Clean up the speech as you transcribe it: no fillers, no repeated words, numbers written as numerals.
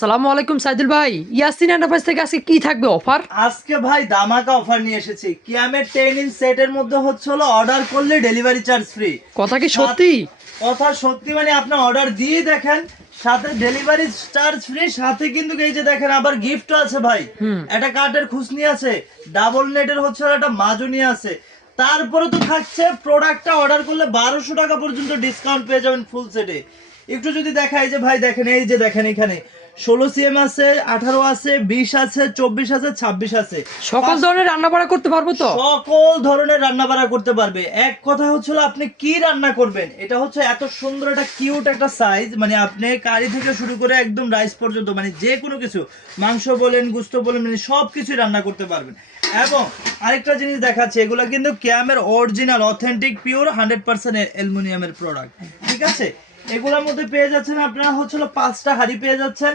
সালামু আলাইকুম সাইদুল ভাই, ইয়াসিন এন্টারপ্রাইজ থেকে আজকে কি থাকবে অফার? আজকে ভাই দামাকা অফার নিয়ে এসেছি। কিয়ামের 10 ইঞ্চ সেটের মধ্যে হচ্ছে হলো অর্ডার করলে ডেলিভারি চার্জ ফ্রি। কথা কি সত্যি? কথা সত্যি, মানে আপনি অর্ডার দিয়ে দেখেন, সাথে ডেলিভারি চার্জ ফ্রি, সাথে কিন্তু এই যে দেখেন আবার গিফটও আছে ভাই। একটা কাঠের খুসনি আছে, ডাবল নেটের হচ্ছে হলো একটা মাজনি আছে। তারপরে তো থাকছে প্রোডাক্টটা অর্ডার করলে 1200 টাকা পর্যন্ত ডিসকাউন্ট পেয়ে যাবেন ফুল সেটে। একটু যদি দেখাই যে ভাই দেখেন, এই যে দেখেন এখানে 16 সিএম আছে, 18 আছে, 20 আছে, 24 আছে, 26 আছে। সকল ধরনের রান্না বাড়া করতে পারবো তো? সকল ধরনের রান্না বাড়া করতে পারবে। এক কথা হচ্ছিল আপনি কি রান্না করবেন, এটা হচ্ছে এত সুন্দর একটা কিউট একটা সাইজ, মানে আপনি কারি থেকে শুরু করে একদম রাইস পর্যন্ত, মানে যে কোনো কিছু, মাংস বলেন, গোশত বলেন, মানে সব কিছুই রান্না করতে পারবেন। এবং আরেকটা জিনিস দেখাচ্ছে, এগুলো কিন্তু ক্যামের অরিজিনাল অথেন্টিক পিওর 100% অ্যালুমিনিয়ামের প্রোডাক্ট, ঠিক আছে। এগুলোর মধ্যে পেয়ে যাচ্ছেন আপনারা হচ্ছিল 5টা হাঁড়ি পেয়ে যাচ্ছেন।